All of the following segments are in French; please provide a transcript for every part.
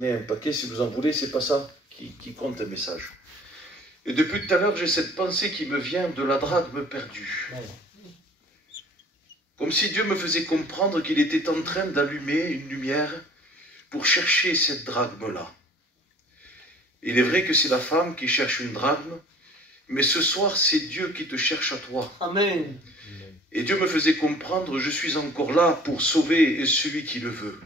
un paquet si vous en voulez, c'est pas ça qui compte un message. Et depuis tout à l'heure, j'ai cette pensée qui me vient de la drachme perdue. Comme si Dieu me faisait comprendre qu'il était en train d'allumer une lumière pour chercher cette drachme-là. Il est vrai que c'est la femme qui cherche une drachme, mais ce soir, c'est Dieu qui te cherche à toi. Amen. Et Dieu me faisait comprendre, je suis encore là pour sauver celui qui le veut.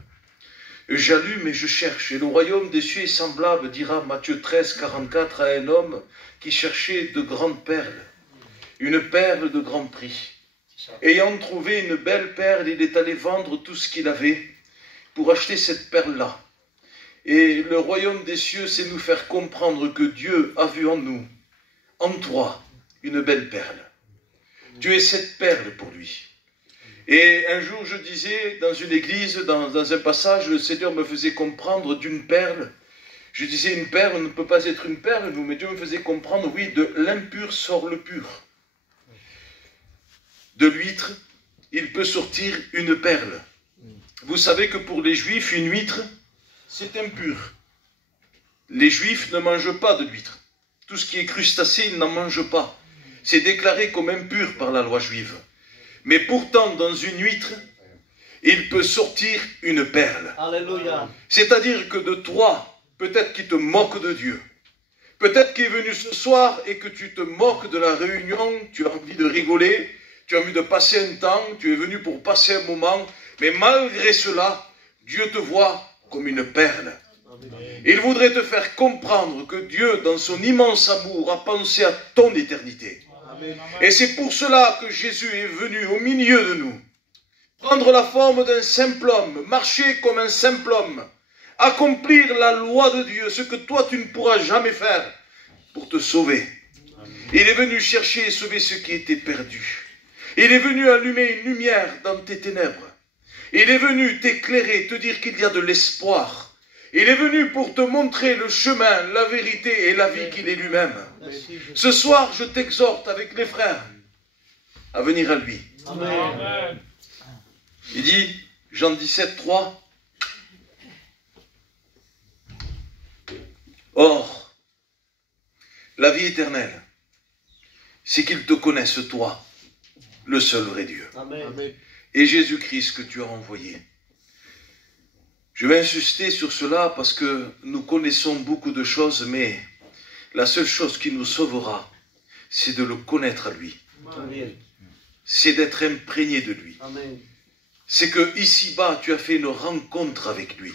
J'allume et je cherche. Et le royaume des cieux est semblable, dira Matthieu 13, 44, à un homme qui cherchait de grandes perles, une perle de grand prix. Ayant trouvé une belle perle, il est allé vendre tout ce qu'il avait pour acheter cette perle-là. Et le royaume des cieux, c'est nous faire comprendre que Dieu a vu en nous, en toi, une belle perle. Tu es cette perle pour lui. Et un jour, je disais, dans une église, dans un passage, le Seigneur me faisait comprendre d'une perle. Je disais, une perle ne peut pas être une perle, nous, mais Dieu me faisait comprendre, oui, de l'impur sort le pur. De l'huître, il peut sortir une perle. Vous savez que pour les Juifs, une huître, c'est impur. Les Juifs ne mangent pas de l'huître. Tout ce qui est crustacé, ils n'en mangent pas. C'est déclaré comme impur par la loi juive. Mais pourtant, dans une huître, il peut sortir une perle. Alléluia. C'est-à-dire que de toi, peut-être qu'il te moque de Dieu. Peut-être qu'il est venu ce soir et que tu te moques de la réunion, tu as envie de rigoler, tu as envie de passer un temps, tu es venu pour passer un moment, mais malgré cela, Dieu te voit comme une perle. Il voudrait te faire comprendre que Dieu, dans son immense amour, a pensé à ton éternité. Et c'est pour cela que Jésus est venu au milieu de nous, prendre la forme d'un simple homme, marcher comme un simple homme, accomplir la loi de Dieu, ce que toi tu ne pourras jamais faire, pour te sauver. Il est venu chercher et sauver ceux qui étaient perdus. Il est venu allumer une lumière dans tes ténèbres. Il est venu t'éclairer, te dire qu'il y a de l'espoir. Il est venu pour te montrer le chemin, la vérité et la vie qu'il est lui-même. Ce soir, je t'exhorte avec les frères à venir à lui. Amen. Il dit, Jean 17, 3, or, la vie éternelle, c'est qu'ils te connaissent toi, le seul vrai Dieu. Amen. Et Jésus-Christ que tu as envoyé. Je vais insister sur cela parce que nous connaissons beaucoup de choses, mais la seule chose qui nous sauvera, c'est de le connaître à lui. Amen. C'est d'être imprégné de lui. Amen. C'est que ici-bas, tu as fait une rencontre avec lui.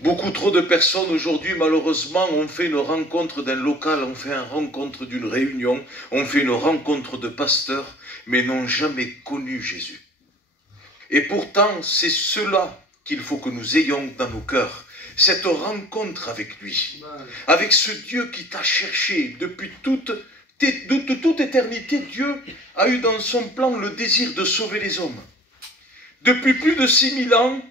Beaucoup trop de personnes aujourd'hui, malheureusement, ont fait une rencontre d'un local, ont fait une rencontre d'une réunion, ont fait une rencontre de pasteurs, mais n'ont jamais connu Jésus. Et pourtant, c'est cela qu'il faut que nous ayons dans nos cœurs, cette rencontre avec lui, avec ce Dieu qui t'a cherché depuis toute éternité. Dieu a eu dans son plan le désir de sauver les hommes. Depuis plus de 6000 ans,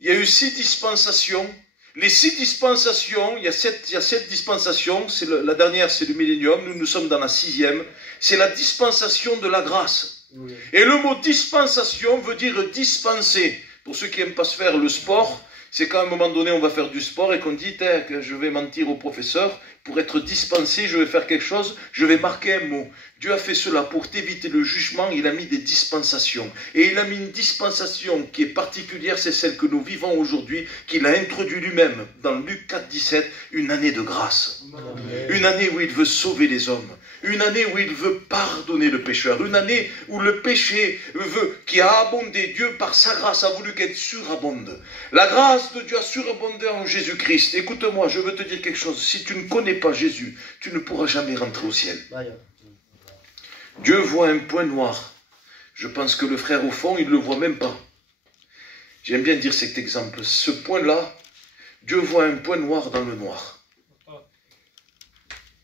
il y a eu 6 dispensations. Les 6 dispensations, il y a 7 dispensations, la dernière c'est le millénium, nous sommes dans la 6e, c'est la dispensation de la grâce. Et le mot dispensation veut dire dispenser. Pour ceux qui n'aiment pas se faire le sport, c'est qu'à un moment donné, on va faire du sport et qu'on dit que je vais mentir au professeur, pour être dispensé, je vais faire quelque chose, je vais marquer un mot. Dieu a fait cela pour t'éviter le jugement, il a mis des dispensations. Et il a mis une dispensation qui est particulière, c'est celle que nous vivons aujourd'hui, qu'il a introduit lui-même dans Luc 4, 17, une année de grâce. Amen. Une année où il veut sauver les hommes. Une année où il veut pardonner le pécheur. Une année où le péché qui a abondé, Dieu par sa grâce a voulu qu'elle surabonde. La grâce de Dieu a surabondé en Jésus-Christ. Écoute-moi, je veux te dire quelque chose. Si tu ne connais pas Jésus, tu ne pourras jamais rentrer au ciel. Dieu voit un point noir. Je pense que le frère au fond, il ne le voit même pas. J'aime bien dire cet exemple. Ce point-là, Dieu voit un point noir dans le noir.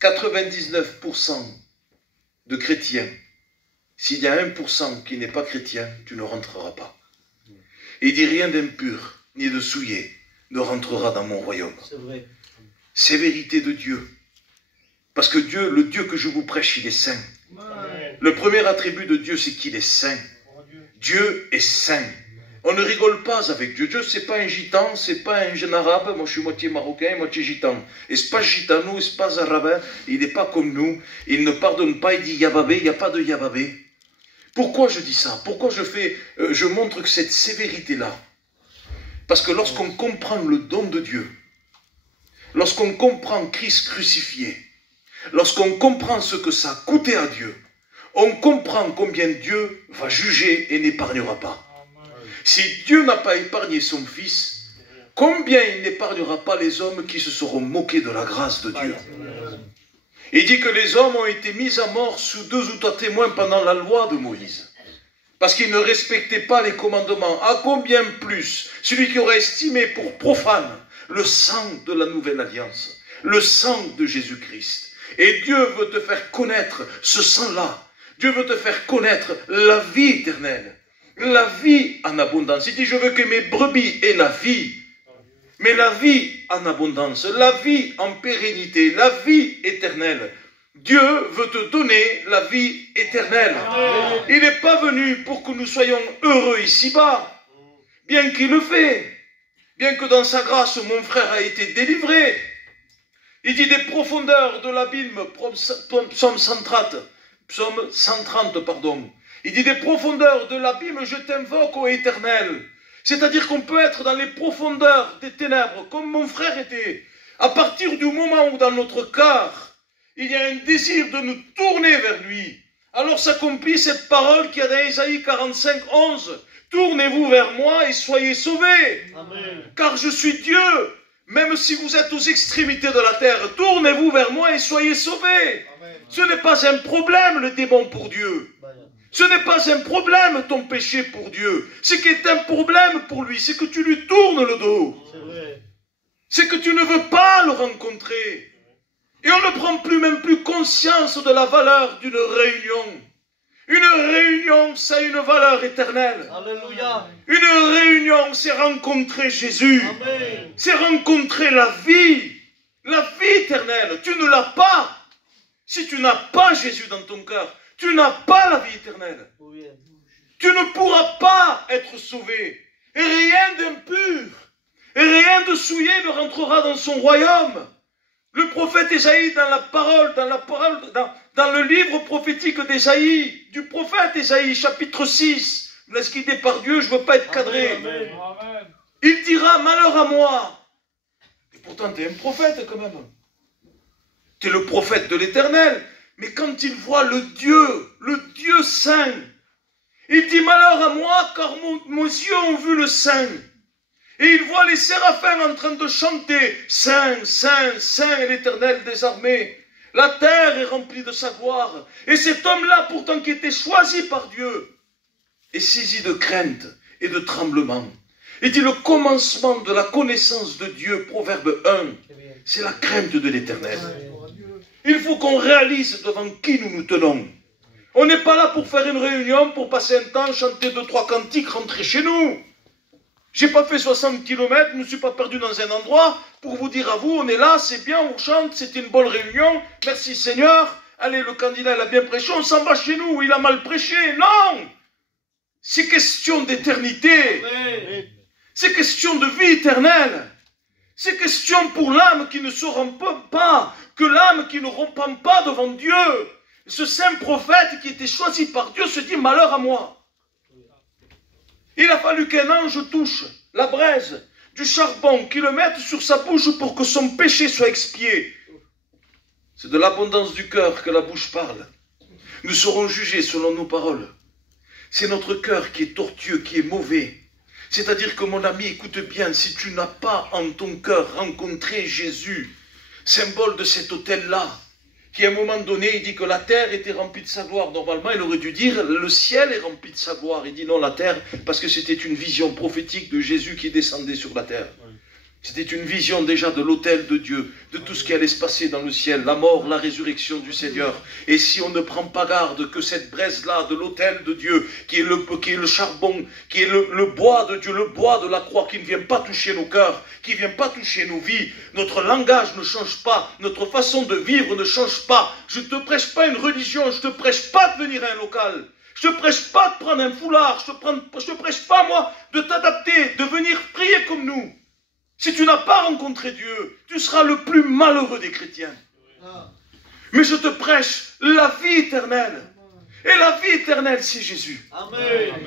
99% de chrétiens, s'il y a 1% qui n'est pas chrétien, tu ne rentreras pas. Et il dit rien d'impur, ni de souillé, ne rentrera dans mon royaume. C'est vrai. C'est vérité de Dieu. Parce que Dieu, le Dieu que je vous prêche, il est saint. Le premier attribut de Dieu, c'est qu'il est saint. Dieu est saint. On ne rigole pas avec Dieu. Dieu, c'est pas un gitan, c'est pas un jeune arabe. Moi, je suis moitié marocain, moitié gitan. Espace gitano, espace arabe, il n'est pas comme nous. Il ne pardonne pas, il dit Yababé, il n'y a pas de Yababé. Pourquoi je dis ça? Pourquoi je montre que cette sévérité-là? Parce que lorsqu'on comprend le don de Dieu, lorsqu'on comprend Christ crucifié, lorsqu'on comprend ce que ça a coûté à Dieu, on comprend combien Dieu va juger et n'épargnera pas. Si Dieu n'a pas épargné son Fils, combien il n'épargnera pas les hommes qui se seront moqués de la grâce de Dieu? Il dit que les hommes ont été mis à mort sous 2 ou 3 témoins pendant la loi de Moïse. Parce qu'ils ne respectaient pas les commandements. À combien plus celui qui aurait estimé pour profane le sang de la nouvelle alliance, le sang de Jésus-Christ. Et Dieu veut te faire connaître ce sang-là. Dieu veut te faire connaître la vie éternelle. La vie en abondance. Il dit, je veux que mes brebis aient la vie. Mais la vie en abondance, la vie en pérennité, la vie éternelle. Dieu veut te donner la vie éternelle. Il n'est pas venu pour que nous soyons heureux ici-bas. Bien qu'il le fait. Bien que dans sa grâce, mon frère a été délivré. Il dit des profondeurs de l'abîme, psaume 130, pardon. Il dit des profondeurs de l'abîme, je t'invoque, ô Éternel. C'est-à-dire qu'on peut être dans les profondeurs des ténèbres, comme mon frère était. À partir du moment où dans notre cœur, il y a un désir de nous tourner vers lui, alors s'accomplit cette parole qui est dans Ésaïe 45, 11. Tournez-vous vers moi et soyez sauvés. Amen. Car je suis Dieu. Même si vous êtes aux extrémités de la terre, tournez-vous vers moi et soyez sauvés. Amen. Ce n'est pas un problème le démon pour Dieu. Ce n'est pas un problème ton péché pour Dieu. Ce qui est un problème pour lui, c'est que tu lui tournes le dos. C'est que tu ne veux pas le rencontrer. Et on ne prend même plus conscience de la valeur d'une réunion. Une réunion, ça a une valeur éternelle. Alléluia. Une réunion, c'est rencontrer Jésus. C'est rencontrer la vie éternelle. Tu ne l'as pas. Si tu n'as pas Jésus dans ton cœur, tu n'as pas la vie éternelle. Tu ne pourras pas être sauvé. Et rien d'impur, et rien de souillé ne rentrera dans son royaume. Le prophète Ésaïe, dans le livre prophétique d'Ésaïe, du prophète Ésaïe, chapitre 6, me laisse guider par Dieu, je ne veux pas être cadré. Amen. Il dira, malheur à moi. Et pourtant, tu es un prophète quand même. Tu es le prophète de l'Éternel. Mais quand il voit le Dieu saint, il dit, malheur à moi, car mes yeux ont vu le Saint. Et il voit les séraphins en train de chanter, Saint, Saint, Saint est l'Éternel des armées. La terre est remplie de sa gloire. Et cet homme-là, pourtant qui était choisi par Dieu, est saisi de crainte et de tremblement. Il dit, le commencement de la connaissance de Dieu, Proverbe 1, c'est la crainte de l'Éternel. Il faut qu'on réalise devant qui nous nous tenons. On n'est pas là pour faire une réunion, pour passer un temps, chanter 2-3 cantiques, rentrer chez nous. J'ai pas fait 60 km, je ne me suis pas perdu dans un endroit pour vous dire à vous, on est là, c'est bien, on chante, c'était une bonne réunion, merci Seigneur. Allez, le candidat il a bien prêché, on s'en va chez nous, il a mal prêché. Non! C'est question d'éternité. C'est question de vie éternelle. C'est question pour l'âme qui ne se rompt pas, que l'âme qui ne rompt pas devant Dieu. Ce saint prophète qui était choisi par Dieu se dit, malheur à moi. Il a fallu qu'un ange touche la braise du charbon, qu'il le mette sur sa bouche pour que son péché soit expié. C'est de l'abondance du cœur que la bouche parle. Nous serons jugés selon nos paroles. C'est notre cœur qui est tortueux, qui est mauvais. C'est-à-dire que mon ami, écoute bien, si tu n'as pas en ton cœur rencontré Jésus, symbole de cet autel-là, qui à un moment donné, il dit que la terre était remplie de sa gloire. Normalement, il aurait dû dire, le ciel est rempli de sa gloire. Il dit non, la terre, parce que c'était une vision prophétique de Jésus qui descendait sur la terre. C'était une vision déjà de l'autel de Dieu, de tout ce qui allait se passer dans le ciel, la mort, la résurrection du Seigneur. Et si on ne prend pas garde que cette braise-là de l'autel de Dieu, qui est le charbon, qui est le bois de Dieu, le bois de la croix, qui ne vient pas toucher nos cœurs, qui ne vient pas toucher nos vies, notre langage ne change pas, notre façon de vivre ne change pas. Je ne te prêche pas une religion, je ne te prêche pas de venir à un local. Je ne prêche pas de prendre un foulard. Je ne prêche pas, moi, de t'adapter, de venir prier comme nous. Si tu n'as pas rencontré Dieu, tu seras le plus malheureux des chrétiens. Mais je te prêche la vie éternelle. Et la vie éternelle, c'est Jésus.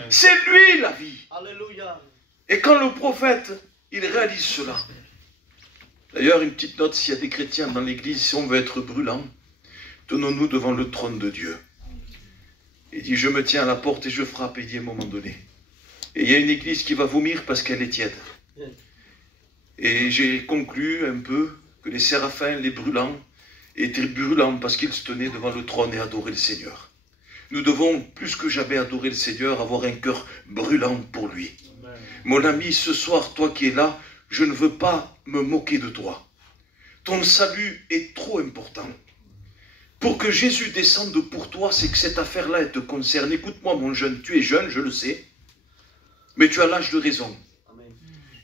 C'est lui la vie. Alléluia. Et quand le prophète, il réalise cela. D'ailleurs, une petite note, s'il y a des chrétiens dans l'église, si on veut être brûlant, tenons-nous devant le trône de Dieu. Il dit, je me tiens à la porte et je frappe, il dit à un moment donné. Et il y a une église qui va vomir parce qu'elle est tiède. Et j'ai conclu un peu que les séraphins, les brûlants, étaient brûlants parce qu'ils se tenaient devant le trône et adoraient le Seigneur. Nous devons, plus que jamais, adorer le Seigneur, avoir un cœur brûlant pour lui. Mon ami, ce soir, toi qui es là, je ne veux pas me moquer de toi. Ton salut est trop important. Pour que Jésus descende pour toi, c'est que cette affaire-là, elle te concerne. Écoute-moi, mon jeune, tu es jeune, je le sais, mais tu as l'âge de raison.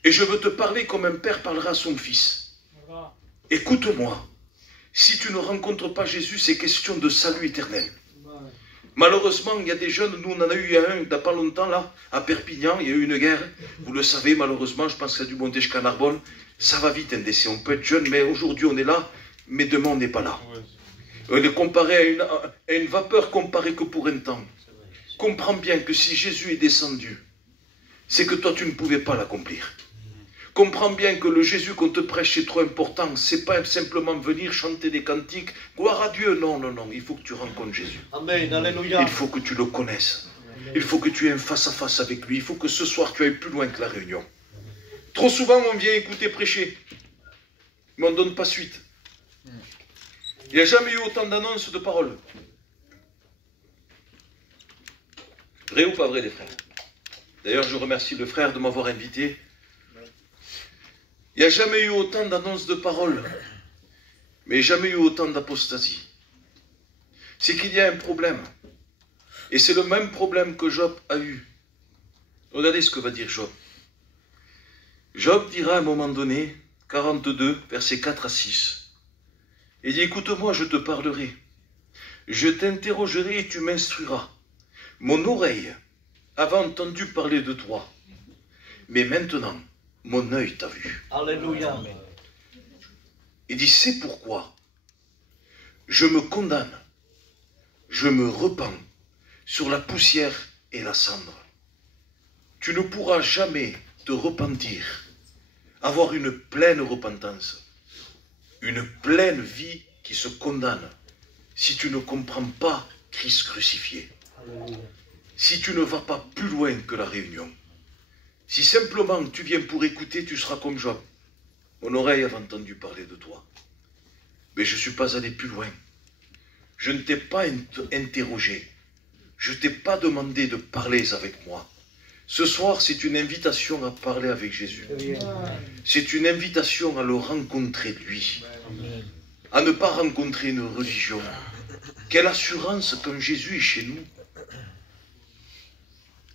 Et je veux te parler comme un père parlera à son fils. Écoute-moi, si tu ne rencontres pas Jésus, c'est question de salut éternel. Malheureusement, il y a des jeunes, nous on en a eu un il n'y a pas longtemps là, à Perpignan, il y a eu une guerre, vous le savez malheureusement, je pense que ça a dû monter jusqu'à Narbonne, ça va vite un décès, on peut être jeune, mais aujourd'hui on est là, mais demain on n'est pas là. On est comparé à une vapeur comparée que pour un temps. Comprends bien que si Jésus est descendu, c'est que toi tu ne pouvais pas l'accomplir. Comprends bien que le Jésus qu'on te prêche est trop important. C'est pas simplement venir chanter des cantiques. Gloire à Dieu. Non, non, non. Il faut que tu rencontres Jésus. Amen. Alléluia. Il faut que tu le connaisses. Il faut que tu aies un face-à-face avec lui. Il faut que ce soir tu ailles plus loin que la réunion. Trop souvent on vient écouter prêcher. Mais on ne donne pas suite. Il n'y a jamais eu autant d'annonces de paroles. Vrai ou pas vrai les frères? D'ailleurs je remercie le frère de m'avoir invité. Il n'y a jamais eu autant d'annonces de paroles, mais jamais eu autant d'apostasie. C'est qu'il y a un problème. Et c'est le même problème que Job a eu. Regardez ce que va dire Job. Job dira à un moment donné, 42, versets 4 à 6. Il dit, écoute-moi, je te parlerai. Je t'interrogerai et tu m'instruiras. Mon oreille avait entendu parler de toi. Mais maintenant, mon œil t'a vu. Alléluia. Il dit, c'est pourquoi je me condamne, je me repens sur la poussière et la cendre. Tu ne pourras jamais te repentir, avoir une pleine repentance, une pleine vie qui se condamne, si tu ne comprends pas Christ crucifié. Alléluia. Si tu ne vas pas plus loin que la réunion. Si simplement tu viens pour écouter, tu seras comme Job. Mon oreille avait entendu parler de toi. Mais je ne suis pas allé plus loin. Je ne t'ai pas interrogé. Je ne t'ai pas demandé de parler avec moi. Ce soir, c'est une invitation à parler avec Jésus. C'est une invitation à le rencontrer lui. À ne pas rencontrer une religion. Quelle assurance quand Jésus est chez nous.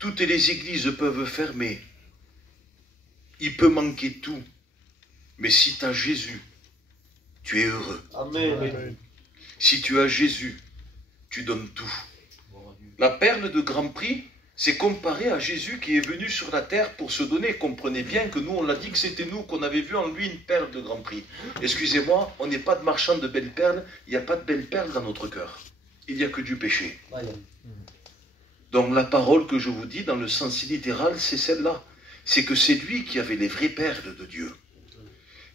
Toutes les églises peuvent fermer. Il peut manquer tout. Mais si tu as Jésus, tu es heureux. Amen. Si tu as Jésus, tu donnes tout. La perle de Grand Prix, c'est comparé à Jésus qui est venu sur la terre pour se donner. Comprenez bien que nous, on l'a dit que c'était nous, qu'on avait vu en lui une perle de Grand Prix. Excusez-moi, on n'est pas de marchand de belles perles. Il n'y a pas de belles perles dans notre cœur. Il n'y a que du péché. Donc la parole que je vous dis dans le sens littéral, c'est celle-là. C'est que c'est lui qui avait les vraies perles de Dieu.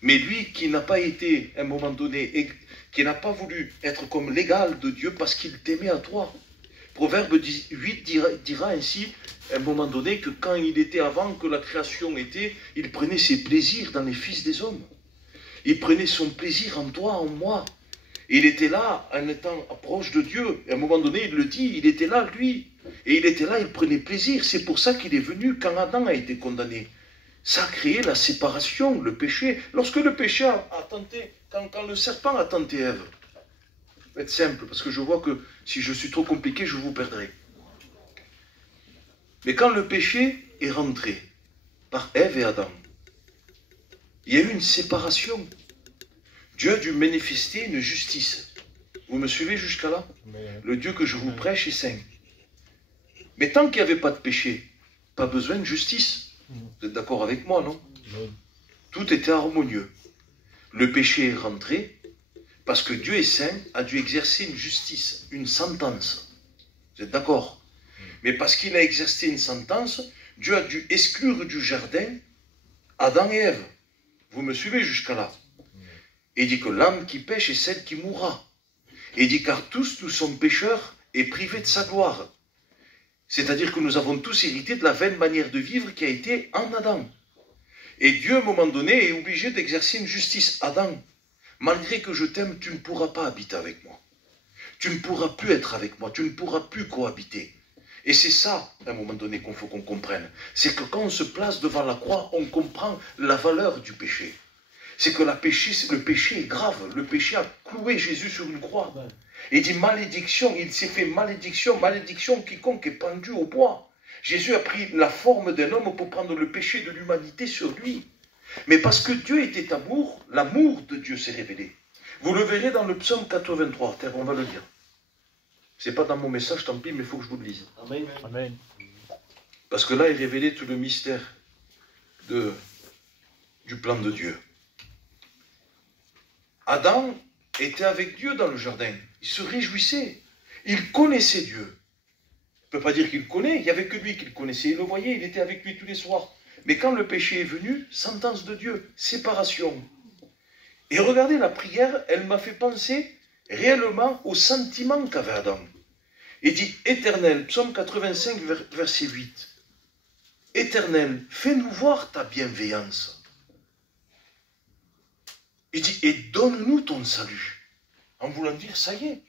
Mais lui qui n'a pas été, à un moment donné, qui n'a pas voulu être comme l'égal de Dieu parce qu'il t'aimait à toi. Proverbe 8 dira ainsi, à un moment donné, que quand il était avant que la création était, il prenait ses plaisirs dans les fils des hommes. Il prenait son plaisir en toi, en moi. Et il était là, en étant proche de Dieu. Et à un moment donné, il le dit, il était là, lui. Et il était là, il prenait plaisir. C'est pour ça qu'il est venu quand Adam a été condamné. Ça a créé la séparation, le péché. Lorsque le péché a tenté, quand le serpent a tenté Ève, ça va être simple, parce que je vois que si je suis trop compliqué, je vous perdrai. Mais quand le péché est rentré par Ève et Adam, il y a eu une séparation. Dieu a dû manifester une justice. Vous me suivez jusqu'à là? Le Dieu que je vous prêche est saint. Mais tant qu'il n'y avait pas de péché, pas besoin de justice. Vous êtes d'accord avec moi, non? Tout était harmonieux. Le péché est rentré, parce que Dieu est saint, a dû exercer une justice, une sentence. Vous êtes d'accord? Mais parce qu'il a exercé une sentence, Dieu a dû exclure du jardin Adam et Ève. Vous me suivez jusqu'à là? Et il dit que l'âme qui pêche est celle qui mourra. Et il dit car tous nous sommes pécheurs et privés de sa gloire. C'est-à-dire que nous avons tous hérité de la vaine manière de vivre qui a été en Adam. Et Dieu, à un moment donné, est obligé d'exercer une justice. Adam, malgré que je t'aime, tu ne pourras pas habiter avec moi. Tu ne pourras plus être avec moi. Tu ne pourras plus cohabiter. Et c'est ça, à un moment donné, qu'il faut qu'on comprenne. C'est que quand on se place devant la croix, on comprend la valeur du péché. C'est que le péché est grave. Le péché a cloué Jésus sur une croix. Il dit malédiction, il s'est fait malédiction, malédiction quiconque est pendu au bois. Jésus a pris la forme d'un homme pour prendre le péché de l'humanité sur lui. Mais parce que Dieu était amour, l'amour de Dieu s'est révélé. Vous le verrez dans le psaume 83, on va le lire. C'est pas dans mon message, tant pis, mais il faut que je vous le lise. Amen. Amen. Parce que là, il révélait tout le mystère du plan de Dieu. Adam était avec Dieu dans le jardin. Il se réjouissait. Il connaissait Dieu. On ne peut pas dire qu'il connaît. Il n'y avait que lui qui le connaissait. Il le voyait, il était avec lui tous les soirs. Mais quand le péché est venu, sentence de Dieu, séparation. Et regardez, la prière, elle m'a fait penser réellement au sentiment qu'avait Adam. Il dit, Éternel, psaume 85, verset 8. Éternel, fais-nous voir ta bienveillance. Il dit, et donne-nous ton salut. En voulant dire, ça y est,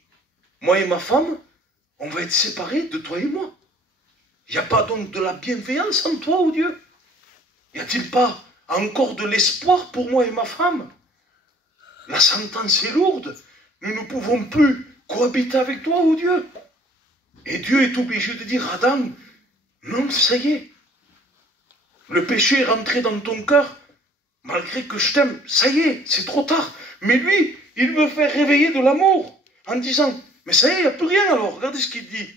moi et ma femme, on va être séparés de toi et moi. Il n'y a pas donc de la bienveillance en toi, ô Dieu? Y a-t-il pas encore de l'espoir pour moi et ma femme? La sentence est lourde. Nous ne pouvons plus cohabiter avec toi, ô Dieu. Et Dieu est obligé de dire, Adam, non, ça y est. Le péché est rentré dans ton cœur. Malgré que je t'aime, ça y est, c'est trop tard. Mais lui, il me fait réveiller de l'amour en disant, mais ça y est, il n'y a plus rien alors. Regardez ce qu'il dit.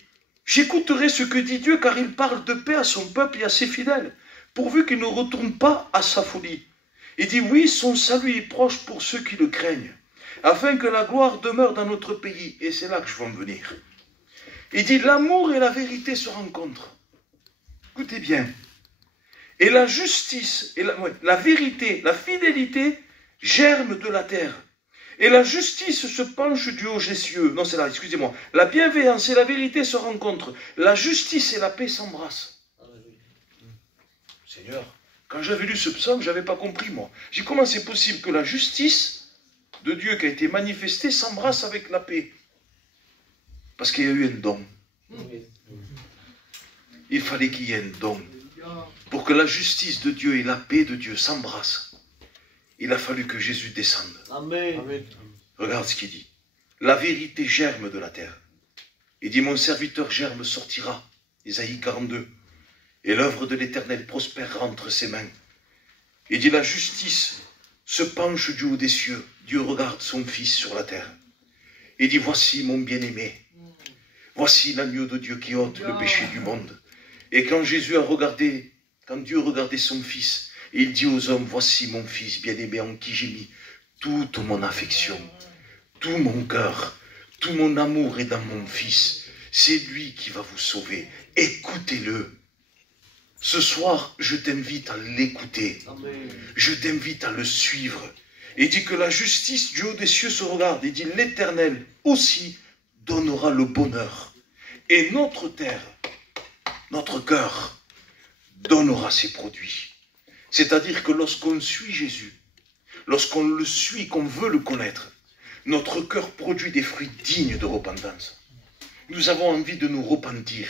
J'écouterai ce que dit Dieu car il parle de paix à son peuple et à ses fidèles, pourvu qu'il ne retourne pas à sa folie. Il dit, oui, son salut est proche pour ceux qui le craignent, afin que la gloire demeure dans notre pays. Et c'est là que je veux en venir. Il dit, l'amour et la vérité se rencontrent. Écoutez bien. Et la justice, et la vérité, la fidélité germent de la terre. Et la justice se penche du haut des cieux. Non, c'est là, excusez-moi. La bienveillance et la vérité se rencontrent. La justice et la paix s'embrassent. Seigneur, quand j'avais lu ce psaume, je n'avais pas compris, moi. J'ai dit, comment c'est possible que la justice de Dieu qui a été manifestée s'embrasse avec la paix? Parce qu'il y a eu un don. Il fallait qu'il y ait un don. Pour que la justice de Dieu et la paix de Dieu s'embrassent, il a fallu que Jésus descende. Amen. Regarde ce qu'il dit. La vérité germe de la terre. Il dit, mon serviteur germe sortira. Isaïe 42. Et l'œuvre de l'Éternel prospérera entre ses mains. Il dit, la justice se penche du haut des cieux. Dieu regarde son Fils sur la terre. Il dit, voici mon bien-aimé. Voici l'agneau de Dieu qui ôte le péché du monde. Et quand Jésus a regardé, quand Dieu regardait son Fils, il dit aux hommes, voici mon Fils bien-aimé en qui j'ai mis toute mon affection, tout mon cœur, tout mon amour est dans mon Fils. C'est lui qui va vous sauver. Écoutez-le. Ce soir, je t'invite à l'écouter. Je t'invite à le suivre. Et il dit que la justice du haut des cieux se regarde. Il dit, l'Éternel aussi donnera le bonheur. Et notre terre, notre cœur, donnera ses produits. C'est-à-dire que lorsqu'on suit Jésus, lorsqu'on le suit, qu'on veut le connaître, notre cœur produit des fruits dignes de repentance. Nous avons envie de nous repentir.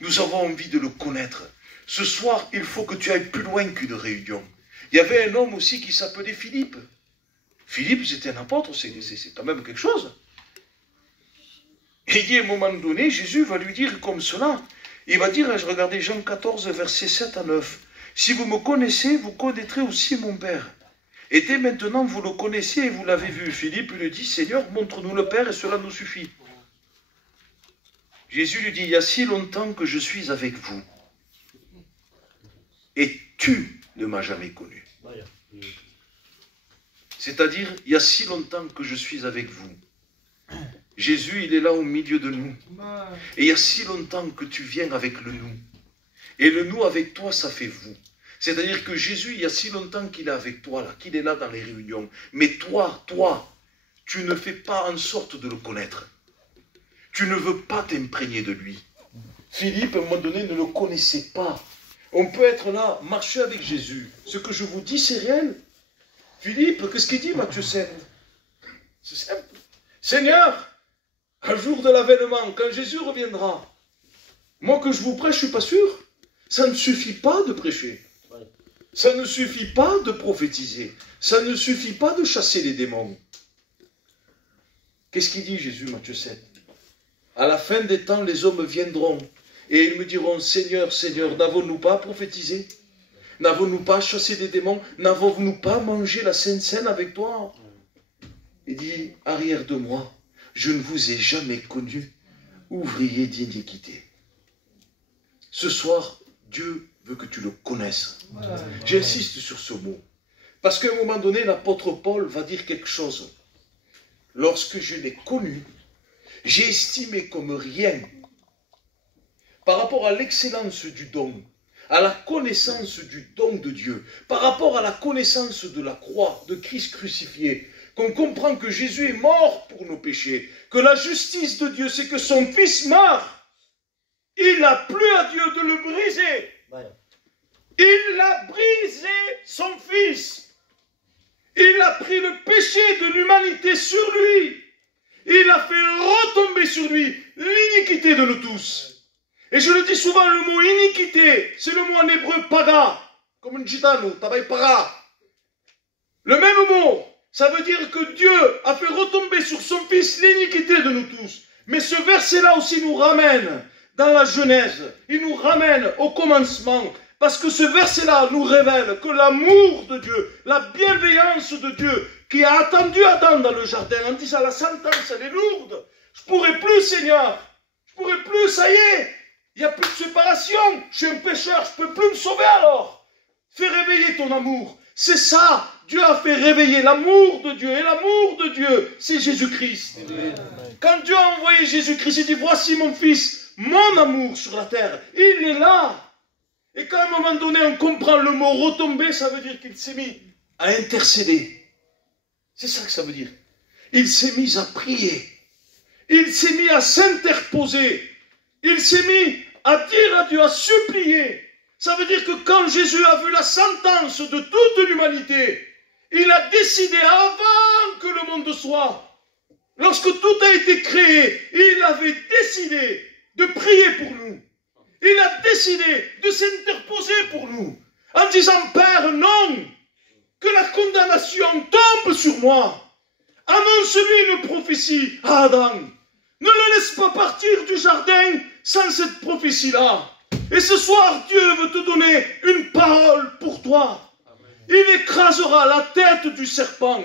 Nous avons envie de le connaître. Ce soir, il faut que tu ailles plus loin qu'une réunion. Il y avait un homme aussi qui s'appelait Philippe. Philippe, c'était un apôtre, c'est quand même quelque chose. Et il dit à un moment donné, Jésus va lui dire comme cela. Il va dire, regardez Jean 14, versets 7 à 9. Si vous me connaissez, vous connaîtrez aussi mon Père. Et dès maintenant, vous le connaissez et vous l'avez vu. Philippe lui dit, Seigneur, montre-nous le Père et cela nous suffit. Jésus lui dit, il y a si longtemps que je suis avec vous, et tu ne m'as jamais connu. C'est-à-dire, il y a si longtemps que je suis avec vous. Jésus, il est là au milieu de nous. Et il y a si longtemps que tu viens avec le nous. Et le nous avec toi, ça fait vous. C'est-à-dire que Jésus, il y a si longtemps qu'il est avec toi, là, qu'il est là dans les réunions. Mais toi, tu ne fais pas en sorte de le connaître. Tu ne veux pas t'imprégner de lui. Philippe, à un moment donné, ne le connaissait pas. On peut être là, marcher avec Jésus. Ce que je vous dis, c'est réel. Philippe, qu'est-ce qu'il dit, Matthieu 7? C'est simple. Seigneur, un jour de l'avènement, quand Jésus reviendra, moi que je vous prêche, je ne suis pas sûr. Ça ne suffit pas de prêcher. Ça ne suffit pas de prophétiser. Ça ne suffit pas de chasser les démons. Qu'est-ce qu'il dit Jésus, Matthieu 7? À la fin des temps, les hommes viendront et ils me diront, Seigneur, Seigneur, n'avons-nous pas prophétisé? N'avons-nous pas chassé des démons? N'avons-nous pas mangé la Sainte Seine avec toi? Il dit, arrière de moi, je ne vous ai jamais connu, ouvrier d'iniquité. Ce soir, Dieu veut que tu le connaisses. J'insiste sur ce mot. Parce qu'à un moment donné, l'apôtre Paul va dire quelque chose. Lorsque je l'ai connu, j'ai estimé comme rien par rapport à l'excellence du don, à la connaissance du don de Dieu, par rapport à la connaissance de la croix, de Christ crucifié, qu'on comprend que Jésus est mort pour nos péchés, que la justice de Dieu, c'est que son Fils meurt. Il a plu à Dieu de le briser. Il a brisé son Fils. Il a pris le péché de l'humanité sur lui. Il a fait retomber sur lui l'iniquité de nous tous. Et je le dis souvent, le mot iniquité, c'est le mot en hébreu paga, comme un gitano, tabaï para. Le même mot, ça veut dire que Dieu a fait retomber sur son Fils l'iniquité de nous tous. Mais ce verset-là aussi nous ramène dans la Genèse, il nous ramène au commencement, parce que ce verset-là nous révèle que l'amour de Dieu, la bienveillance de Dieu, qui a attendu Adam dans le jardin en disant la sentence elle est lourde, je ne pourrai plus Seigneur, je ne pourrai plus, ça y est, il n'y a plus de séparation, je suis un pécheur, je ne peux plus me sauver alors. Fais réveiller ton amour, c'est ça, Dieu a fait réveiller l'amour de Dieu, et l'amour de Dieu, c'est Jésus-Christ. Quand Dieu a envoyé Jésus-Christ, il dit voici mon Fils, mon amour sur la terre, il est là. Et quand à un moment donné on comprend le mot retomber, ça veut dire qu'il s'est mis à intercéder. C'est ça que ça veut dire. Il s'est mis à prier. Il s'est mis à s'interposer. Il s'est mis à dire à Dieu, à supplier. Ça veut dire que quand Jésus a vu la sentence de toute l'humanité, il a décidé avant que le monde soit, lorsque tout a été créé, il avait décidé de prier pour nous. Il a décidé de s'interposer pour nous, en disant, Père, non, que la condamnation tombe sur moi. Annonce-lui une prophétie à Adam. Ne le laisse pas partir du jardin sans cette prophétie-là. Et ce soir, Dieu veut te donner une parole pour toi. Il écrasera la tête du serpent.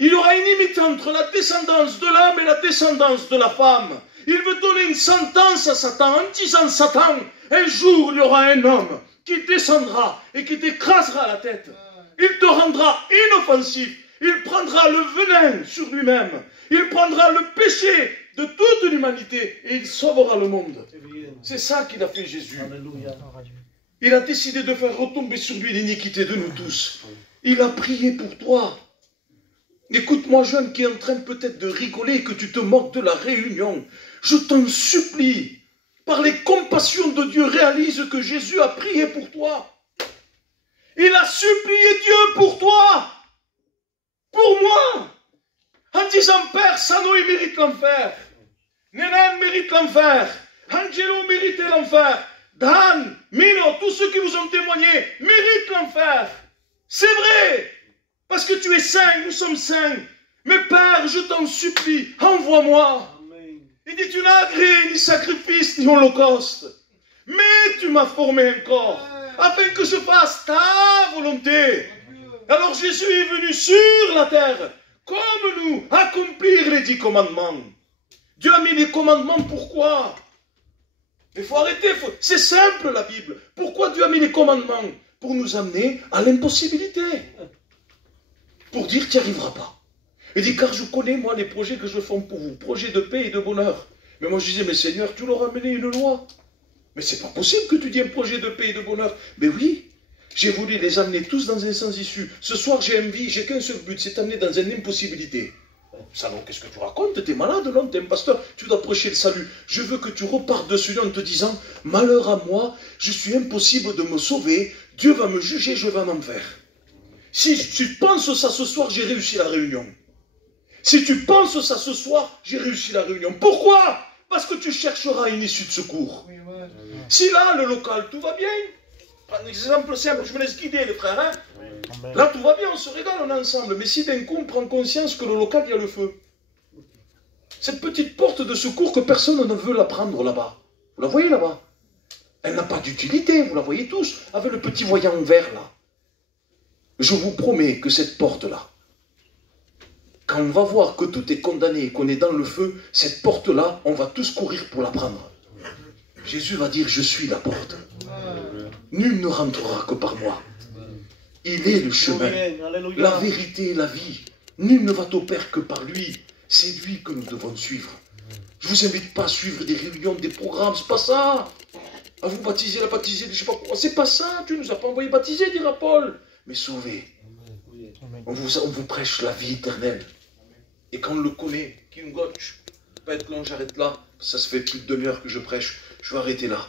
Il y aura une limite entre la descendance de l'homme et la descendance de la femme. Il veut donner une sentence à Satan en disant, Satan, un jour il y aura un homme qui descendra et qui t'écrasera la tête. Il te rendra inoffensif. Il prendra le venin sur lui-même. Il prendra le péché de toute l'humanité et il sauvera le monde. C'est ça qu'il a fait Jésus. Il a décidé de faire retomber sur lui l'iniquité de nous tous. Il a prié pour toi. Écoute-moi, jeune qui est en train peut-être de rigoler et que tu te moques de la réunion. Je t'en supplie, par les compassions de Dieu, réalise que Jésus a prié pour toi. Il a supplié Dieu pour toi, pour moi, en disant, Père, Sano, il mérite l'enfer. Nénan mérite l'enfer. Angelo mérite l'enfer. Dan, Mino, tous ceux qui vous ont témoigné méritent l'enfer. C'est vrai, parce que tu es saint, nous sommes saints. Mais Père, je t'en supplie, envoie-moi. Il dit, tu n'as agréé ni sacrifice ni holocauste, mais tu m'as formé un corps, afin que je fasse ta volonté. Alors Jésus est venu sur la terre, comme nous, accomplir les 10 commandements. Dieu a mis les commandements, pourquoi? Il faut arrêter, c'est simple la Bible. Pourquoi Dieu a mis les commandements? Pour nous amener à l'impossibilité. Pour dire, tu n'y arriveras pas. Il dit, car je connais, moi, les projets que je fais pour vous, projets de paix et de bonheur. Mais moi, je disais, mais Seigneur, tu leur as amené une loi. Mais c'est pas possible que tu dis un projet de paix et de bonheur. Mais oui, j'ai voulu les amener tous dans un sens issu. Ce soir, j'ai envie, j'ai qu'un seul but, c'est t'amener dans une impossibilité. Salon, qu'est-ce que tu racontes? T'es malade, non? T'es un pasteur, tu dois prêcher le salut. Je veux que tu repartes de celui en te disant, malheur à moi, je suis impossible de me sauver, Dieu va me juger, je vais en enfer. Si tu penses ça ce soir, j'ai réussi la réunion. Si tu penses ça ce soir, j'ai réussi la réunion. Pourquoi? Parce que tu chercheras une issue de secours. Si là, le local, tout va bien, un exemple simple, je me laisse guider les frères, hein? Là tout va bien, on se régale, on est ensemble. Mais si d'un coup on prend conscience que le local, il y a le feu. Cette petite porte de secours que personne ne veut la prendre là-bas. Vous la voyez là-bas? Elle n'a pas d'utilité, vous la voyez tous, avec le petit voyant vert là. Je vous promets que cette porte-là, quand on va voir que tout est condamné et qu'on est dans le feu, cette porte-là, on va tous courir pour la prendre. Jésus va dire, je suis la porte. Nul ne rentrera que par moi. Il est le chemin, la vérité et la vie. Nul ne va au Père que par lui. C'est lui que nous devons suivre. Je ne vous invite pas à suivre des réunions, des programmes, c'est pas ça. À vous baptiser, la baptiser, je ne sais pas quoi. C'est pas ça, tu ne nous as pas envoyé baptiser, dira Paul. Mais sauver. On vous prêche la vie éternelle. Et quand on le connaît, King Gotch, pas être long, j'arrête là. Ça se fait plus de demi-heure que je prêche. Je vais arrêter là.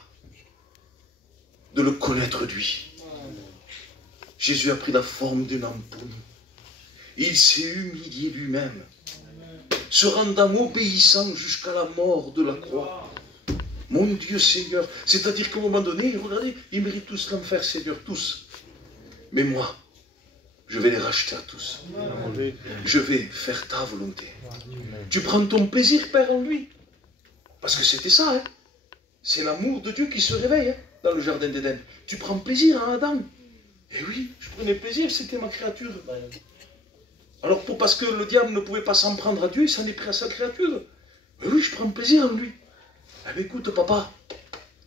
De le connaître lui. Jésus a pris la forme d'un homme pour nous. Il s'est humilié lui-même, se rendant obéissant jusqu'à la mort de la croix. Mon Dieu Seigneur, c'est-à-dire qu'à un moment donné, regardez, ils méritent tous l'enfer, Seigneur, tous. Mais moi, je vais les racheter à tous. Je vais faire ta volonté. Tu prends ton plaisir, Père, en lui. Parce que c'était ça, hein. C'est l'amour de Dieu qui se réveille, hein, dans le jardin d'Éden. Tu prends plaisir à Adam. Et oui, je prenais plaisir, c'était ma créature. Alors, parce que le diable ne pouvait pas s'en prendre à Dieu, il s'en est pris à sa créature. Mais oui, je prends plaisir en lui. Eh bien, écoute, papa,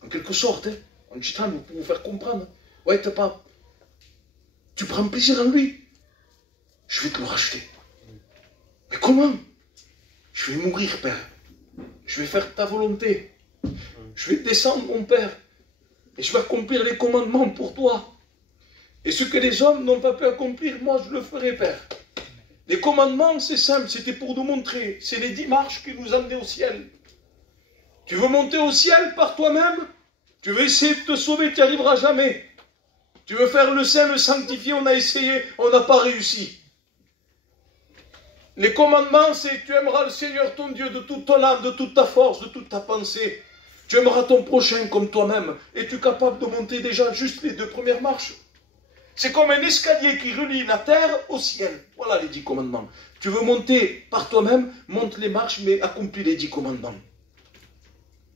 en quelque sorte, hein, en gitan, pour vous faire comprendre. Ouais, papa, tu prends plaisir en lui. Je vais te le racheter. Mais comment? Je vais mourir, Père. Je vais faire ta volonté. Je vais descendre, mon Père. Et je vais accomplir les commandements pour toi. Et ce que les hommes n'ont pas pu accomplir, moi je le ferai, Père. Les commandements, c'est simple, c'était pour nous montrer. C'est les 10 marches qui nous amenaient au ciel. Tu veux monter au ciel par toi-même? Tu veux essayer de te sauver, tu n'y arriveras jamais. Tu veux faire le saint, le sanctifié, on a essayé, on n'a pas réussi. Les commandements, c'est tu aimeras le Seigneur ton Dieu de toute ton âme, de toute ta force, de toute ta pensée. Tu aimeras ton prochain comme toi-même. Es-tu capable de monter déjà juste les 2 premières marches? C'est comme un escalier qui relie la terre au ciel. Voilà les 10 commandements. Tu veux monter par toi-même, monte les marches, mais accomplis les 10 commandements.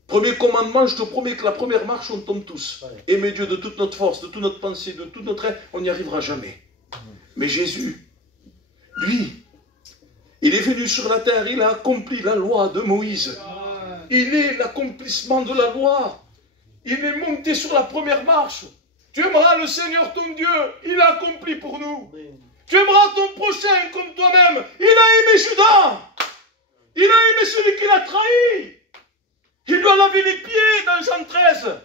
Premier commandement, je te promets que la première marche, on tombe tous. Aimer Dieu de toute notre force, de toute notre pensée, de tout notre être, on n'y arrivera jamais. Mais Jésus, lui, il est venu sur la terre, il a accompli la loi de Moïse. Il est l'accomplissement de la loi. Il est monté sur la première marche. Tu aimeras le Seigneur ton Dieu, il a accompli pour nous. Tu aimeras ton prochain comme toi-même. Il a aimé Judas. Il a aimé celui qui l'a trahi. Il lui a lavé les pieds dans Jean 13.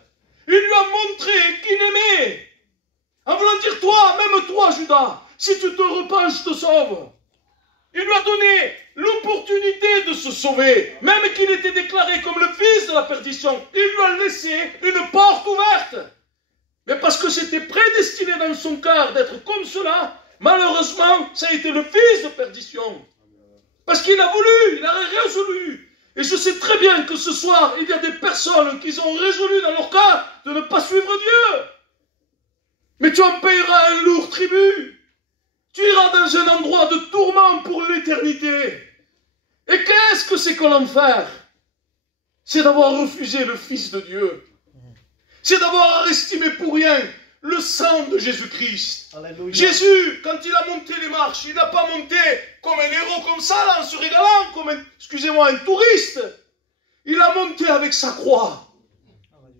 Il lui a montré qu'il aimait. En voulant dire, toi, même toi, Judas, si tu te repens, je te sauve. Il lui a donné l'opportunité de se sauver, même qu'il était déclaré comme le fils de la perdition. Il lui a laissé une porte ouverte. Mais parce que c'était prédestiné dans son cœur d'être comme cela, malheureusement, ça a été le fils de perdition. Parce qu'il a voulu, il a résolu. Et je sais très bien que ce soir, il y a des personnes qui ont résolu dans leur cœur de ne pas suivre Dieu. Mais tu en payeras un lourd tribut. Tu iras dans un endroit de tourment pour l'éternité. Et qu'est-ce que c'est que l'enfer? C'est d'avoir refusé le Fils de Dieu. C'est d'avoir estimé pour rien le sang de Jésus-Christ. Jésus, quand il a monté les marches, il n'a pas monté comme un héros comme ça, là, en se régalant, comme un, excusez-moi, un touriste. il a monté avec sa croix.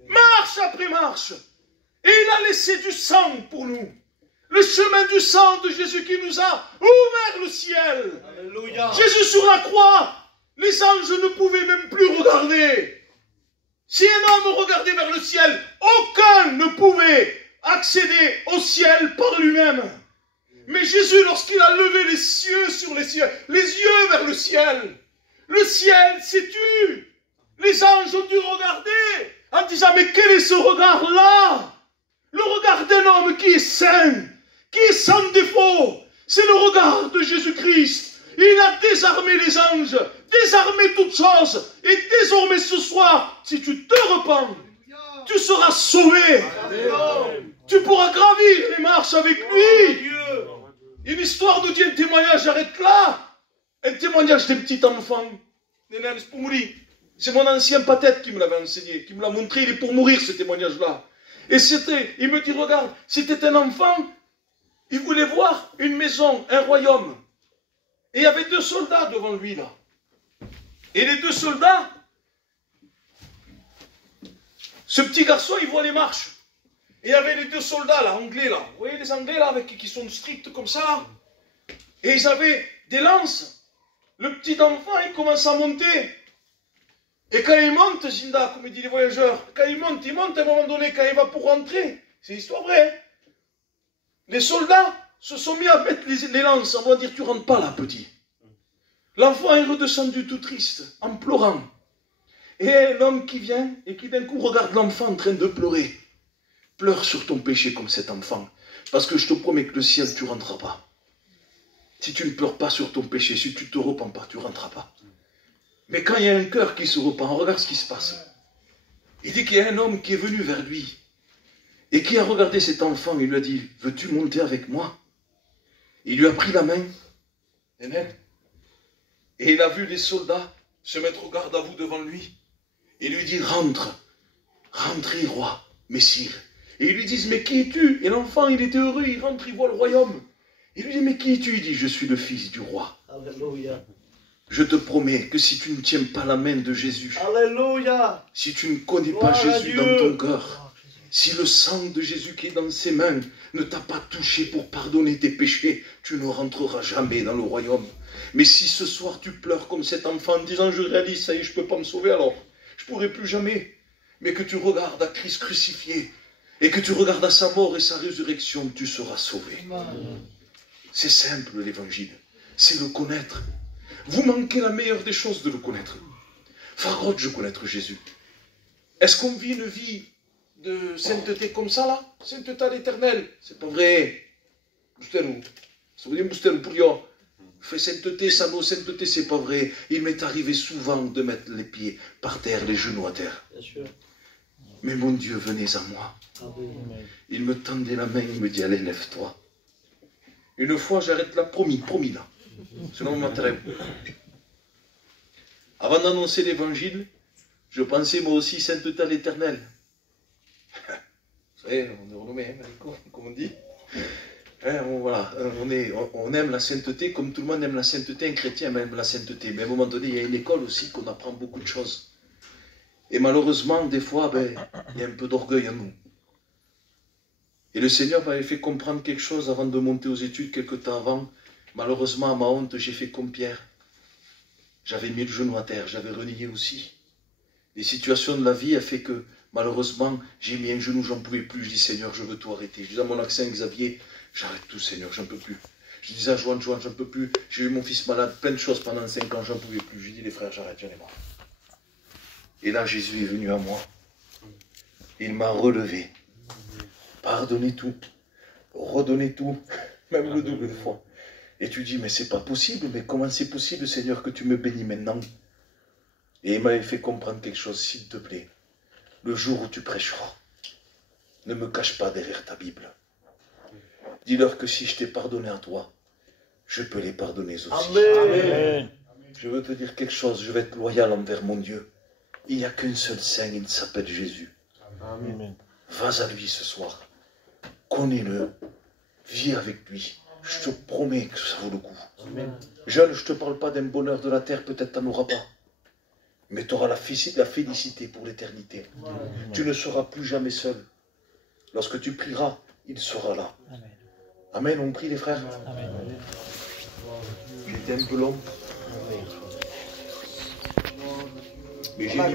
Marche après marche. Et il a laissé du sang pour nous. Le chemin du sang de Jésus qui nous a ouvert le ciel. Alléluia. Jésus sur la croix, les anges ne pouvaient même plus regarder. Si un homme regardait vers le ciel, aucun ne pouvait accéder au ciel par lui-même. Mais Jésus, lorsqu'il a levé les yeux sur les cieux, les yeux vers le ciel s'est tu. Les anges ont dû regarder en disant, mais quel est ce regard-là? Le regard d'un homme qui est saint, qui est sans défaut. C'est le regard de Jésus-Christ. Il a désarmé les anges, désarmé toutes choses. Et désormais ce soir, si tu te repens, tu seras sauvé. Tu pourras gravir les marches avec lui. Une histoire nous dit un témoignage, j'arrête là. Un témoignage d'un petit enfant. C'est mon ancien patette qui me l'avait enseigné, qui me l'a montré. Il est pour mourir ce témoignage-là. Et c'était, il me dit, regarde, c'était un enfant, il voulait voir une maison, un royaume. Et il y avait 2 soldats devant lui là. Et les 2 soldats, ce petit garçon, il voit les marches. Et il y avait les 2 soldats là, anglais là. Vous voyez les anglais là, qui sont stricts comme ça. Et ils avaient des lances. Le petit enfant, il commence à monter. Et quand il monte, Zinda, comme il dit les voyageurs, quand il monte à un moment donné, quand il va pour rentrer, c'est histoire vraie. Hein? Les soldats se sont mis à mettre les lances, on va dire, tu rentres pas là, petit. L'enfant est redescendu tout triste, en pleurant. Et un homme qui vient et qui d'un coup regarde l'enfant en train de pleurer. Pleure sur ton péché comme cet enfant, parce que je te promets que le ciel, tu ne rentreras pas. Si tu ne pleures pas sur ton péché, si tu ne te repens pas, tu ne rentreras pas. Mais quand il y a un cœur qui se repent, regarde ce qui se passe. Il dit qu'il y a un homme qui est venu vers lui et qui a regardé cet enfant. Il lui a dit, veux-tu monter avec moi? Il lui a pris la main. Et il a vu les soldats se mettre au garde à vous devant lui. Et lui dit, rentre, rentrez roi, messire. Et ils lui disent, mais qui es-tu? Et l'enfant, il était heureux, il rentre, il voit le royaume. Il lui dit, mais qui es-tu? Il dit, je suis le fils du roi. Alléluia. Je te promets que si tu ne tiens pas la main de Jésus, Alléluia. si tu ne connais pas Jésus dans ton cœur, si le sang de Jésus qui est dans ses mains ne t'a pas touché pour pardonner tes péchés, tu ne rentreras jamais dans le royaume. Mais si ce soir tu pleures comme cet enfant en disant, je réalise, ça y est, je ne peux pas me sauver alors, je ne pourrai plus jamais, mais que tu regardes à Christ crucifié, et que tu regardes à sa mort et sa résurrection, tu seras sauvé. C'est simple l'évangile, c'est le connaître. Vous manquez la meilleure des choses de le connaître. Frère, je connaître Jésus. Est-ce qu'on vit une vie de sainteté comme ça là? Sainteté à l'éternel? C'est pas vrai. Ça veut dire fait sainteté, ça non, sainteté, c'est pas vrai. Il m'est arrivé souvent de mettre les pieds par terre, les genoux à terre. Bien sûr. Mais mon Dieu, venez à moi. Il me tendait la main, il me dit, allez, lève-toi. Une fois, j'arrête là, promis là. Sinon, on m'attrape. Avant d'annoncer l'évangile, je pensais moi aussi sainteté à l'éternel. Vous savez, on est renommé, hein, comme on dit. Hein, voilà, on aime la sainteté comme tout le monde aime la sainteté, un chrétien aime la sainteté. Mais à un moment donné, il y a une école aussi qu'on apprend beaucoup de choses. Et malheureusement, des fois, il y a un peu d'orgueil en nous. Et le Seigneur m'avait fait comprendre quelque chose avant de monter aux études, quelque temps avant. Malheureusement, à ma honte, j'ai fait comme Pierre. J'avais mis le genou à terre, j'avais renié aussi. Les situations de la vie ont fait que, malheureusement, j'ai mis un genou, j'en pouvais plus. Je dis, Seigneur, je veux tout arrêter. Je dis à mon accent Xavier, j'arrête tout, Seigneur, j'en peux plus. Je disais à Joanne, j'en peux plus. J'ai eu mon fils malade, plein de choses pendant 5 ans, j'en pouvais plus. Je lui dis, les frères, j'arrête, j'en ai marre. Et là, Jésus est venu à moi. Il m'a relevé. Pardonnez tout. Redonnez tout. Même le double de fois. Et tu dis, mais c'est pas possible, mais comment c'est possible, Seigneur, que tu me bénis maintenant? Et il m'avait fait comprendre quelque chose, s'il te plaît. Le jour où tu prêcheras, ne me cache pas derrière ta Bible. Dis-leur que si je t'ai pardonné à toi, je peux les pardonner aussi. Amen. Je veux te dire quelque chose, je vais être loyal envers mon Dieu. Il n'y a qu'un seul Saint, il s'appelle Jésus. Amen. Va à lui ce soir. Connais-le. Vis avec lui. Je te promets que ça vaut le coup. Amen. Jeune, je ne te parle pas d'un bonheur de la terre, peut-être tu n'en auras pas. Mais tu auras la félicité pour l'éternité. Tu ne seras plus jamais seul. Lorsque tu prieras, il sera là. Amen, on prie les frères. J'étais un peu long. Mais j'ai mis